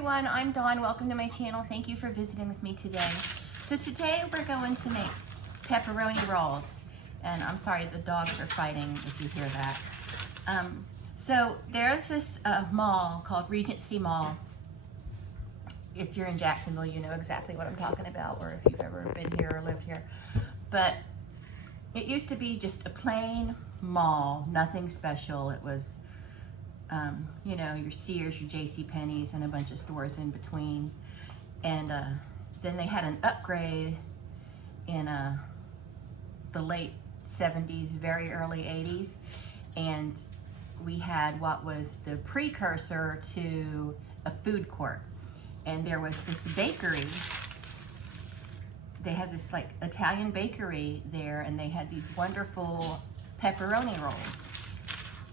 everyone, I'm Dawn. Welcome to my channel. Thank you for visiting with me today. So today we're going to make pepperoni rolls. And I'm sorry, the dogs are fighting if you hear that. So there's this mall called Regency Mall. If you're in Jacksonville, you know exactly what I'm talking about, or if you've ever been here or lived here. But it used to be just a plain mall, nothing special. It was you know, your Sears, your JCPenney's, and a bunch of stores in between. And then they had an upgrade in the late 70s, very early 80s. And we had what was the precursor to a food court. And there was this bakery. They had this like Italian bakery there, and they had these wonderful pepperoni rolls.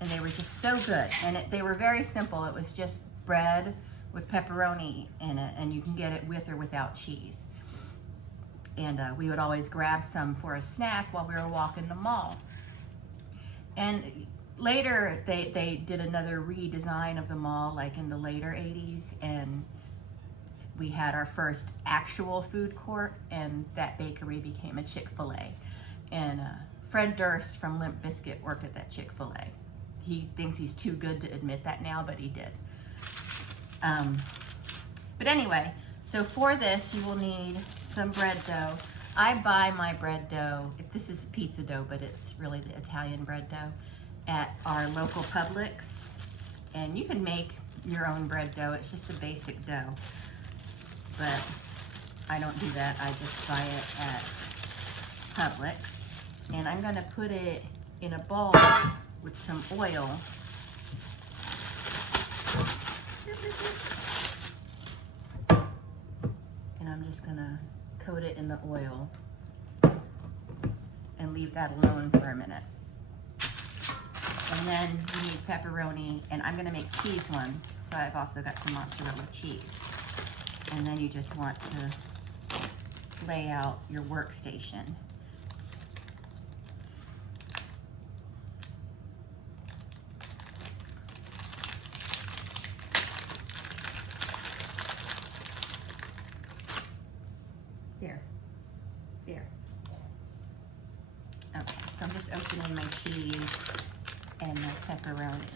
And they were just so good. And they were very simple. It was just bread with pepperoni in it, and you can get it with or without cheese. And we would always grab some for a snack while we were walking the mall. And later, they did another redesign of the mall, like in the later 80s, and we had our first actual food court, and that bakery became a Chick-fil-A. And Fred Durst from Limp Bizkit worked at that Chick-fil-A. He thinks he's too good to admit that now, but he did. But anyway, so for this, you will need some bread dough. I buy my bread dough, if this is pizza dough, but it's really the Italian bread dough, at our local Publix. And you can make your own bread dough. It's just a basic dough. But I don't do that. I just buy it at Publix. And I'm gonna put it in a bowl with some oil. And I'm just gonna coat it in the oil and leave that alone for a minute. And then you need pepperoni, and I'm gonna make cheese ones. So I've also got some mozzarella cheese. And then you just want to lay out your workstation. There. Okay, so I'm just opening my cheese and my pepperoni.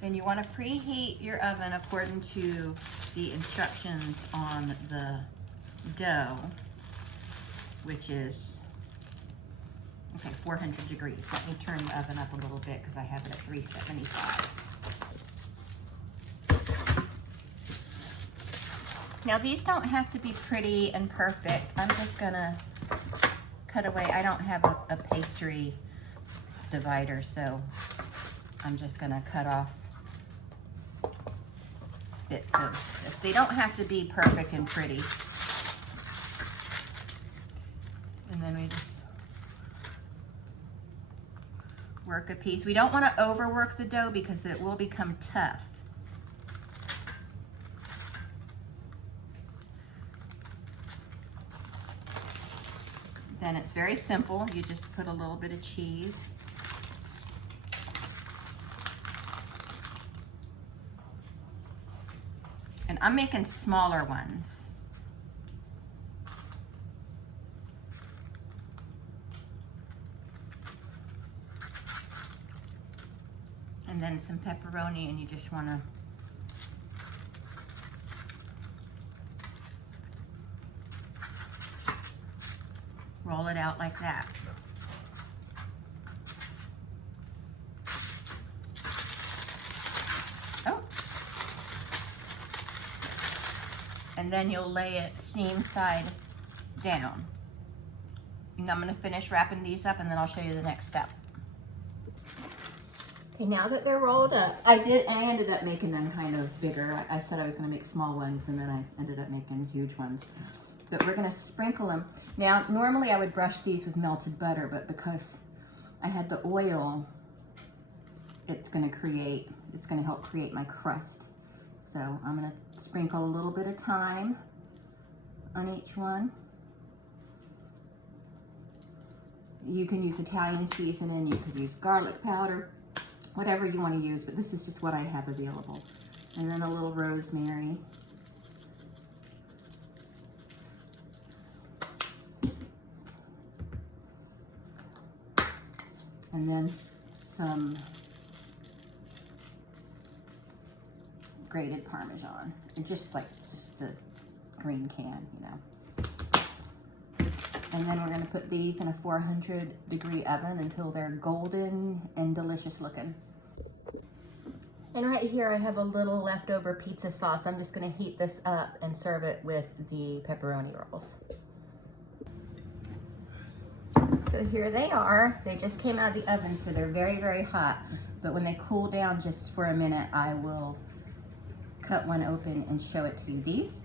Then you want to preheat your oven according to the instructions on the dough, which is 400 degrees. Let me turn the oven up a little bit because I have it at 375. Now these don't have to be pretty and perfect. I'm just gonna cut away. I don't have a pastry divider, so I'm just gonna cut off bits of this. They don't have to be perfect and pretty. And then we just work a piece. We don't want to overwork the dough because it will become tough. Then it's very simple. You just put a little bit of cheese. And I'm making smaller ones. And then some pepperoni, and you just want to roll it out like that. Oh. And then you'll lay it seam side down. And I'm going to finish wrapping these up, and then I'll show you the next step. Okay, now that they're rolled up, I ended up making them kind of bigger. I said I was gonna make small ones, and then I ended up making huge ones. But we're gonna sprinkle them. Now, normally I would brush these with melted butter, but because I had the oil, it's gonna help create my crust. So I'm gonna sprinkle a little bit of thyme on each one. You can use Italian seasoning, you could use garlic powder, whatever you want to use, but this is just what I have available. And then a little rosemary. And then some grated Parmesan. And just the green can, you know. And then we're gonna put these in a 400-degree oven until they're golden and delicious looking. And right here I have a little leftover pizza sauce. I'm just gonna heat this up and serve it with the pepperoni rolls. So here they are. They just came out of the oven, so they're very, very hot. But when they cool down just for a minute, I will cut one open and show it to you. These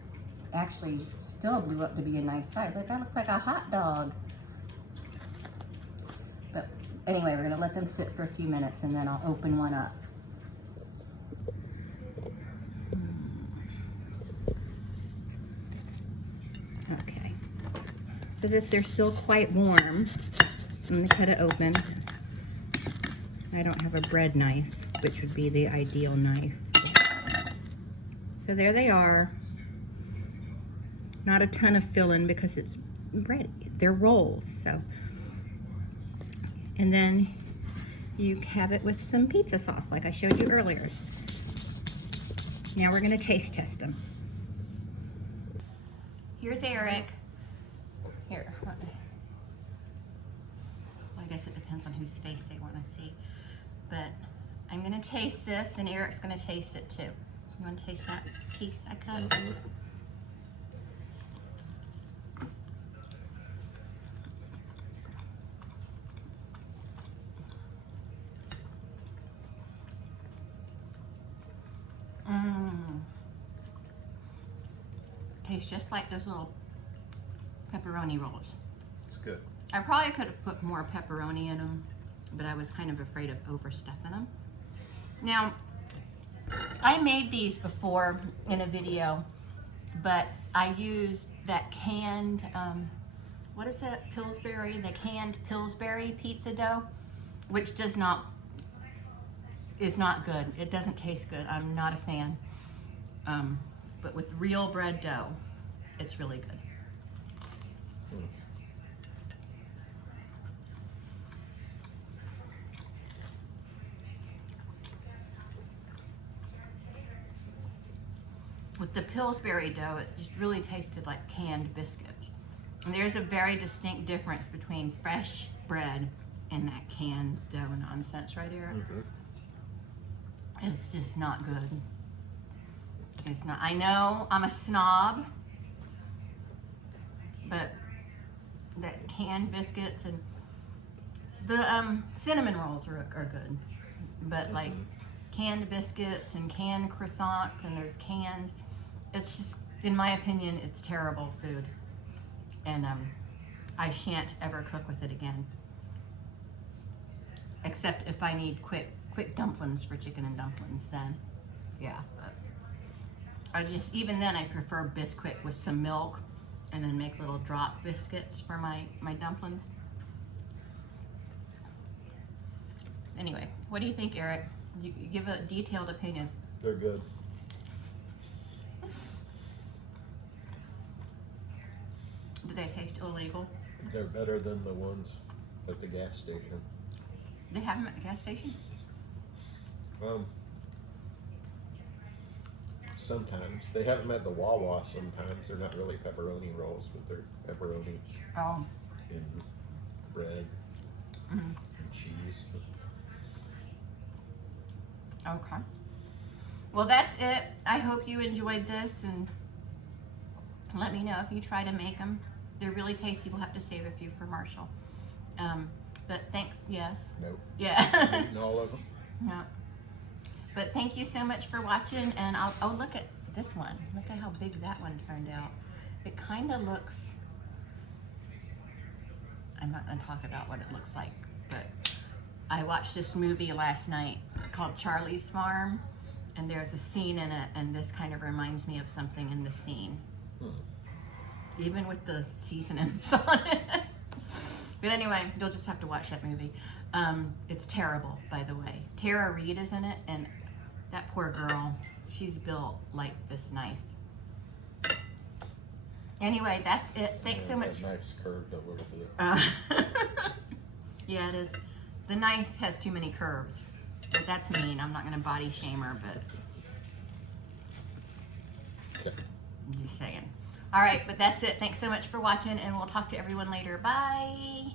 actually still blew up to be a nice size. Like, that looks like a hot dog. But anyway, we're gonna let them sit for a few minutes and then I'll open one up. Okay. So they're still quite warm. I'm gonna cut it open. I don't have a bread knife, which would be the ideal knife. So there they are. Not a ton of filling because it's bread. They're rolls, so. And then you have it with some pizza sauce, like I showed you earlier. Now we're gonna taste test them. Here's Eric. Here, well, I guess it depends on whose face they want to see. But I'm gonna taste this, and Eric's gonna taste it too. You want to taste that piece I cut? Tastes just like those little pepperoni rolls. It's good. I probably could have put more pepperoni in them, but I was kind of afraid of overstuffing them. Now, I made these before in a video, but I used that canned, what is that, Pillsbury? The canned Pillsbury pizza dough, which is not good. It doesn't taste good. I'm not a fan. But with real bread dough, it's really good. With the Pillsbury dough, it just really tasted like canned biscuits. And there's a very distinct difference between fresh bread and that canned dough nonsense, right, Eric? Mm-hmm. It's just not good. It's not. I know I'm a snob, but that canned biscuits and the cinnamon rolls are good, but like canned biscuits and canned croissants and there's canned, it's just, in my opinion, it's terrible food, and I shan't ever cook with it again, except if I need quick dumplings for chicken and dumplings, then yeah. But I just, even then I prefer Bisquick with some milk and then make little drop biscuits for my dumplings. Anyway, what do you think, Eric? You give a detailed opinion. They're good. Do they taste illegal? They're better than the ones at the gas station. They have them at the gas station? Sometimes. They have them at the Wawa sometimes. They're not really pepperoni rolls, but they're pepperoni in bread and cheese. Okay. Well, that's it. I hope you enjoyed this, and let me know if you try to make them. They're really tasty. We'll have to save a few for Marshall. But thanks. Yes. Nope. Yeah. Eating all of them. No. But thank you so much for watching, and oh, look at this one. Look at how big that one turned out. It kind of looks, I'm not gonna talk about what it looks like, but I watched this movie last night called Charlie's Farm, and there's a scene in it, and this kind of reminds me of something in the scene. Even with the seasonings on it. But anyway, you'll just have to watch that movie. It's terrible, by the way. Tara Reid is in it, and that poor girl, she's built like this knife. Anyway, that's it. Thanks so much. That knife's curved a little bit. Yeah, it is. The knife has too many curves. But that's mean. I'm not going to body shame her, but Okay. I'm just saying. All right, but that's it. Thanks so much for watching, and we'll talk to everyone later. Bye.